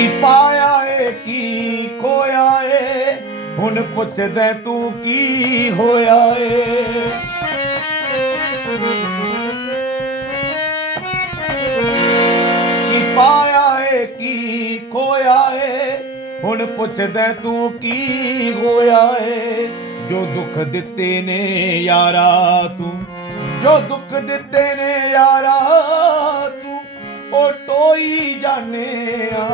ਕੀ ਪਾਇਆ ਏ, ਕੀ ਖੋਇਆ ਏ? ਹੁਣ ਪੁੱਛਦਾ ਤੂੰ ਕੀ ਹੋਇਆ ਏ? ਕੀ ਪਾਇਆ ਏ, ਕੀ ਖੋਇਆ ਏ? ਹੁਣ ਪੁੱਛਦਾ ਤੂੰ ਕੀ ਹੋਇਆ ਏ? ਜੋ ਦੁੱਖ ਦਿੱਤੇ ਨੇ ਯਾਰਾ ਤੂੰ, ਜੋ ਦੁੱਖ ਦਿੱਤੇ ਨੇ ਯਾਰਾ ਤੂੰ, ਉਹ ਟੋਈ ਜਾਣਿਆ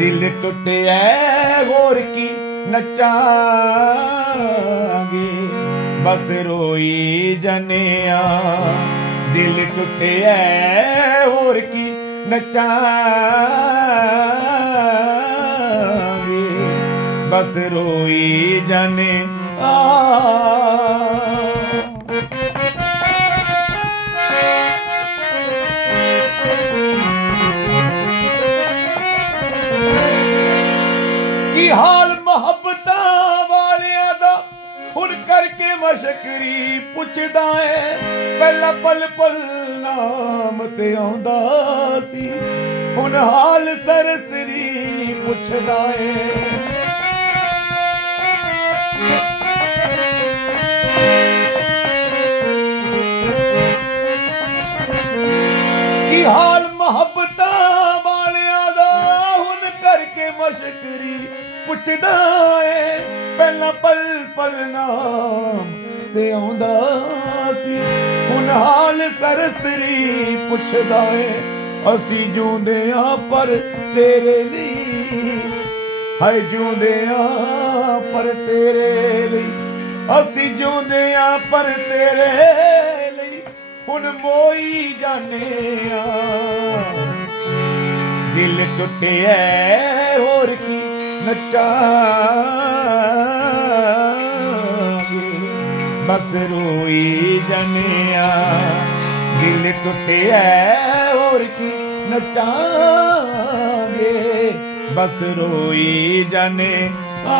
ਦਿਲ ਟੁੱਟਿਆ ਹੋਰ ਕੀ ਨੱਚਾਂਗੇ। ਬਸ ਰੋਈ ਜਨਿਆ, ਦਿਲ ਟੁੱਟਿਆ ਹੋਰ ਕੀ ਨੱਚਾਂਗੇ। ਬਸ ਰੋਈ ਜਨੇ ਕੀ ਹਾਲ ਮੁਹੱਬਤਾਂ ਵਾਲਿਆਂ ਦਾ? ਹੁਣ ਕਰਕੇ ਮਸ਼ਕਰੀ ਪੁੱਛਦਾ ਏ ਪਹਿਲਾ ਪਲ ਪਲ ਨਾਮ ਤੇ ਆਉਂਦਾ ਸੀ। ਹੁਣ ਹਾਲ ਸਰਸਰੀ ਪੁੱਛਦਾ ਏ ਕੀ ਹਾਲ ਪੁੱਛਦਾ ਏ, ਪਹਿਲਾਂ ਪਲ ਪਲ ਨਾਮ ਤੇ ਆਉਂਦਾ ਸੀ। ਹੁਣ ਹਾਲ ਸਰਸਰੀ ਪੁੱਛਦਾ ਏ, ਅਸੀਂ ਜਿਉਂਦੇ ਆ ਪਰ ਤੇਰੇ ਲਈ। ਹਾਏ, ਜਿਉਂਦੇ ਆ ਪਰ ਤੇਰੇ ਲਈ। ਅਸੀਂ ਜਿਉਂਦੇ ਆ ਪਰ ਤੇਰੇ ਲਈ। ਹੁਣ ਮੋਈ ਜਾਣੇ ਆ। ਦਿਲ ਟੁੱਟਿਆ ਹੋਰ ਨੱਚਾਂਗੇ ਬਸ ਰੋਈ ਜਨਿਆ ਦਿਲ ਟੁੱਟਿਆ ਹੋਰ ਕੀ ਨੱਚਾਂਗੇ ਬਸ ਰੋਈ ਜਨੇ ਆ